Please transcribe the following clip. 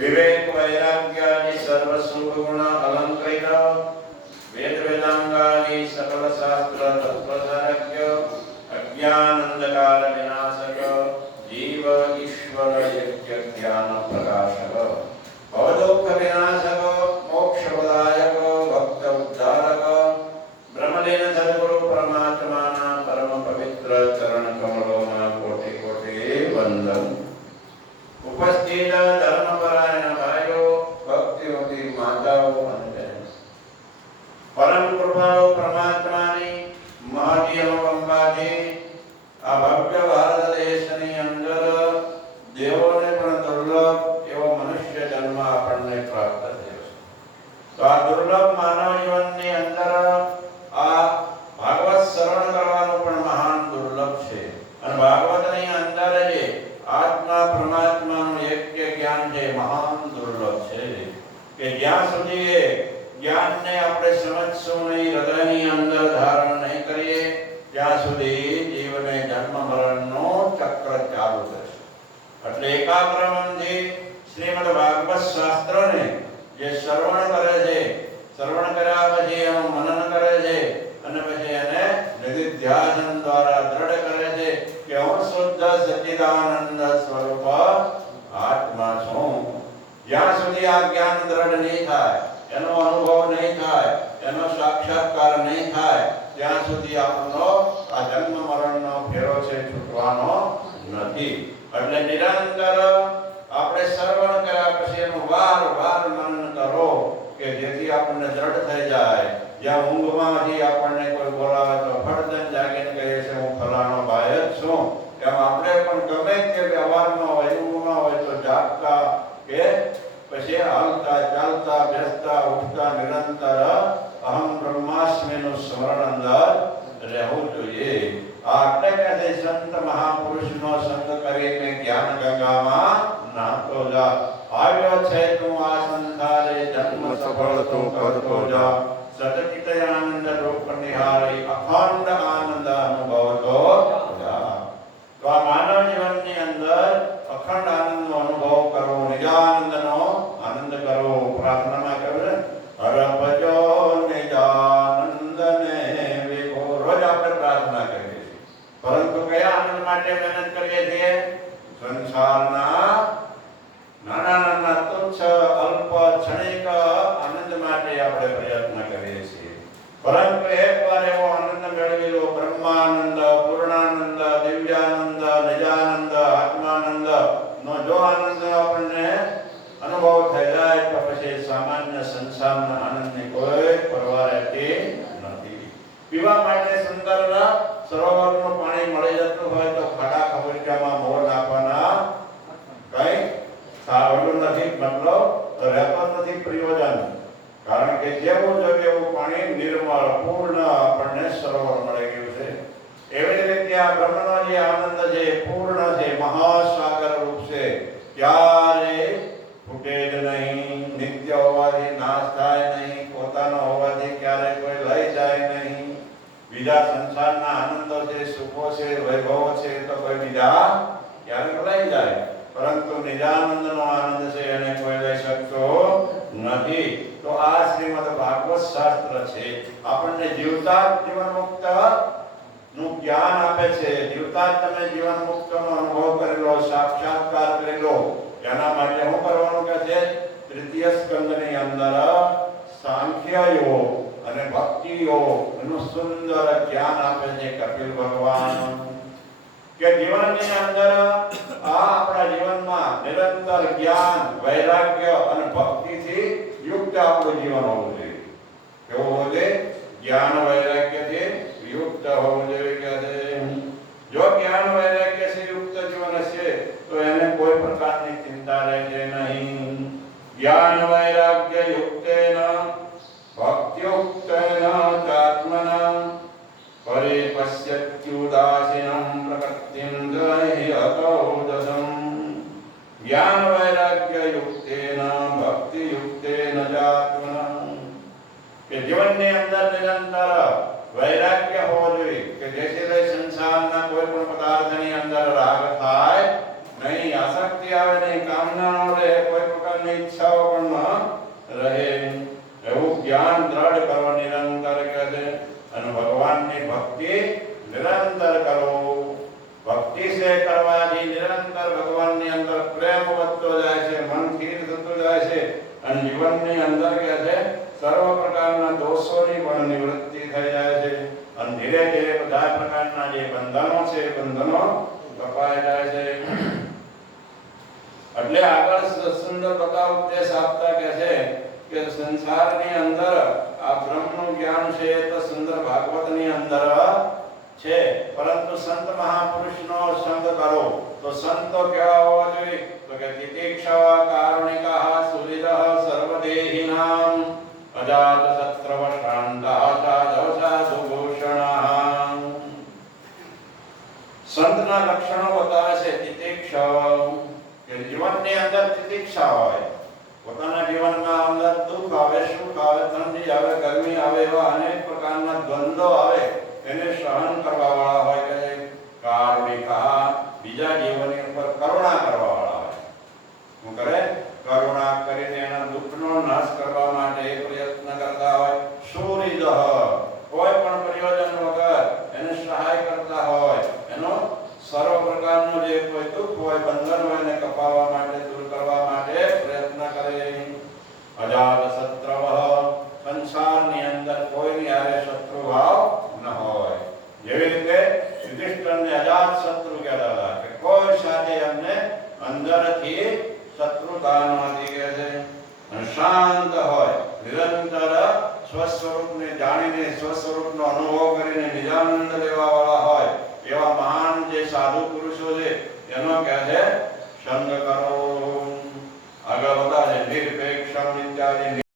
विवेक वैराग्यादि सर्व शुभ गुण अलंकृत वेद वेदांगादि सकल शास्त्र तत्वज्ञ अज्ञान अंधकार विनाशक जीव ईश्वर यज्ञ ज्ञान प्रकाशक भवदुःख विनाशक मोक्ष प्रदायक भक्त उद्धारक ब्रह्मलीन सद्गुरु परमात्मा परम पवित्र चरण कमलों कोटि कोटि वंदन। उपस्थित धर्मपरायण भाइयों, भक्तिवती माताओं અને પરમ કૃપાળુ પરમાત્માની મહાજી અનુકંપાથી આ ભવ્ય ભારત દેશની અંદર દેવોને પણ દુર્લભ એવો મનુષ્ય જન્મ આપણને પ્રાપ્ત થયો છે। તો આ દુર્લભ માનવ જીવનની અંદર આ ભાગવત શ્રવણ કરવાનું પણ મહાન દુર્લભ છે અને ભાગવતની અંદર જે આત્મા પરમાત્માનું એક્ય જ્ઞાન છે મહાન દુર્લભ છે કે જ્યાં સુધી જ્ઞાનને આપણે સમજશું નહીં, હૃદયની અંદર ધારણ નહીં કરીએ ત્યાં સુધી જીવને જન્મ મરણનો ચક્ર ચાલુ થશે। એટલે એકાગ્ર મનથી શ્રીમદ ભાગવત શાસ્ત્રને જે શ્રવણ કરે છે, શ્રવણ કર્યા પછી એનું મનન કરે છે અને પછી એને નિધિધ્યાસન દ્વારા દ્રઢ કરે છે કે હું શુદ્ધ સચ્ચિદાનંદ સ્વરૂપ આત્મા છું। જ્યાં સુધી આ જ્ઞાન દ્રઢ નહીં થાય, એનો અનુભવ નહીં થાય, એનો સાક્ષાત્કાર નહીં થાય ત્યાં સુધી આપણો આ જન્મ મરણનો ફેરો છે છૂટવાનો નથી। એટલે નિરંતર આપણે શ્રવણ કર્યા પછી એનું વારંવાર મનન કરો કે જેથી આપણને દ્રઢ થઈ જાય। જ્યાં ઊંઘમાંથી આપણને કોઈ બોલાવે તો ફટદન જાગીને કહીએ છે હું ફલાણો ભાઈ જ છું, એમ આપણે પણ ગમે તે વ્યવહારમાં હોય, ઊંઘમાં હોય તો જાગતા કે પછી હાલતા ચાલતા બેસતા ઉઠતા નિરંતર અહમ બ્રહ્માસ્મિનું સ્મરણ અંદર રહેવું જોઈએ। આ એટલે કે સંત મહાપુરુષનો સંગ કરીને જ્ઞાન ગંગામાં નાહતો જા, આવ્યો છે તું આ સંસારે જન્મ સફળ તું કરતો જા, સતચિત આનંદ રૂપ નિહાળી અખંડ આનંદ અનુભવતો જા। તો આ માનવ જીવનની અંદર અખંડ આનંદનો અનુભવ કરવો, નિજાનંદનો આનંદ કરવો। પ્રાર્થનામાં કહ્યું હરપજો નિજાનંદને વિભો, રોજ આપણે પ્રાર્થના કરીએ છીએ, પરંતુ કયા આનંદ માટે મહેનત કરીએ છીએ? સંસારના નાના નાના તુચ્છ અલ્પ ક્ષણિક આનંદ માટે આપણે પ્રયત્ન કરીએ છીએ। પરંતુ એકવાર એવો આનંદ મેળવી લો, બ્રહ્માનંદ, પૂર્ણાનંદ, દિવ્યાનંદ, નિજાનંદ, આત્માનંદ નો જો આનંદ આપણને અનુભવ થઈ જાય તો પછી સામાન્ય સંસારના આનંદની કોઈ પરવા રહેતી નથી। પીવા માટે સુંદર સરોવરનું પાણી મળી જતું હોય તો ખાડા ખબરચામાં મોર નાખવાના કઈ સારું નથી, મતલબ રહેતો નથી પ્રયોજન। કારણ કે જેવું જોઈએ એવું પાણી નિર્મળ પૂર્ણ આપણને સરોવર મળી ગયું છે। એવી જ રીતે આ બ્રહ્મનો જે આનંદ છે પૂર્ણ છે, મહાસાગર રૂપ છે, ક્યારે ફૂટે જ નહીં, નિત્ય હોવાથી નાશ થાય નહીં, પોતાનો હોવાથી ક્યારે કોઈ લઈ જાય નહીં। બીજા સંસારના આનંદો છે, સુખો છે, વૈભવો છે તો કોઈ બીજા ક્યારેક લઈ જાય, પરંતુ નિજાનંદનો આનંદ છે એને કોઈ લઈ શકતો નથી। તો આ શ્રીમદ ભાગવત શાસ્ત્ર છે આપણને જીવતા જીવન મુક્ત નું જ્ઞાન આપે છે। જીવતા તમે જીવન મુક્તનો અનુભવ કરી લો, સાક્ષાત્કાર કરી લો, એના માટે શું કરવાનું કે છે? તૃતીય સ્કંદની અંદર સાંખ્ય યોગ અને ભક્તિ યોગનું સુંદર જ્ઞાન આપે છે કપિલ ભગવાન કે જીવનની અંદર આ આપણા જીવનમાં નિરંતર જ્ઞાન, વૈરાગ્ય અને ભક્તિથી યુક્ત આપણું જીવન હોવું જોઈએ। કેવું હોવું જોઈએ? જ્ઞાન વૈરાગ્યથી યુક્ત હોવું જોઈએ કે જો જ્ઞાન વૈરાગ્ય से युक्त जीवन હશે તો એને કોઈ પ્રકારની ચિંતા રહેશે નહીં। જ્ઞાન વૈરાગ્ય યુક્તેન ભક્ત્યુક્તેન ચાત્મના પરિપશ્યત્યુદાસીनं પ્રકૃતિં ગ્રહી અતૌદસં। જ્ઞાન વૈરાગ્ય યુક્તેન ભક્તિયુક્તેન ચાત્મના કે જીવનની અંદર નિરંતર વૈરાગ્ય હોવો જોઈએ કે જેથી લઈ સંસારના કોઈ પણ પદાર્થની અંદર રાગ થાય નહીં, આસક્તિ આવે નહીં, કામના આવે, કોઈ પ્રકાર પ્રકારની ઈચ્છાઓ પણ ન રહે. એવું જ્ઞાન દ્રઢ કરો નિરંતર કહે છે. અને ભગવાનની ભક્તિ નિરંતર કરો. ભક્તિ સે કરવાથી નિરંતર ભગવાનની અંદર પ્રેમ વધતો જાય છે, મન સ્થિર થતું જાય છે અને જીવનની અંદર કહે છે સર્વ પ્રકારના દોષોની પણ નિવૃત્તિ થઈ જાય છે અને ધીરે ધીરે બધા પ્રકારના જે બંધનો છે બંધનો કપાઈ જાય છે. એટલે આગળ સુંદર બતાવ ઉપદેશ આપતા કહે છે કે સંસારની અંદર આ બ્રહ્મનું જ્ઞાન છે તો સુંદર ભાગવતની અંદર છે, પરંતુ સંત મહાપુરુષનો સંગ કરો. તો સંતો કેવા હોવા જોઈએ? તો કે તિતિક્ષા કારુણિકા સુહૃદઃ સર્વદેહિનામ અજાત શત્રવ શાંતઃ સાધવ સાધુ ભૂષણઃ. સંતના લક્ષણો બતાવે છે. તિતિક્ષા કે જીવનની અંદર તિતિક્ષા હોય. પોતાના જીવનમાં અંદર દુઃખ આવે, સુખ આવે, ઠંડી આવે, ગરમી આવે, એવા અનેક પ્રકારના દ્વંદ્વો આવે એને સહન કરવા વાળા હોય. કે કારુણિકા બીજા જીવોની ઉપર કરુણા કરવા વાળા હોય. શું કરે? કરુણા કરીને એના દુઃખનો નાશ કરવા માટે પ્રયત્ન કરતા હોય. સુહૃદઃ કોઈ પણ પ્રયોજન વગર એને સહાય કરતા હોય. એનો સર્વ પ્રકારનું જે કોઈ દુઃખ હોય, બંધન હોય એને કપાવવા માટે, દૂર કરવા માટે પ્રયત્ન કરે. અજાત શત્રવ સંસારની અંદર કોઈની હારે શત્રુ ભાવ ન હોય. જેવી રીતે યુધિષ્ઠિરને અજાત શત્રુ કહેતા હતા કે કોઈ સાથે એમને અંદરથી શત્રુતા નહોતી કહે છે. શાંત હોય, નિરંતર સ્વસ્વરૂપને જાણીને સ્વસ્વરૂપનો અનુભવ કરીને નિજાનંદ લેવા વાળા હોય એવા મહાન જે સાધુ પુરુષો છે એનો કહે છે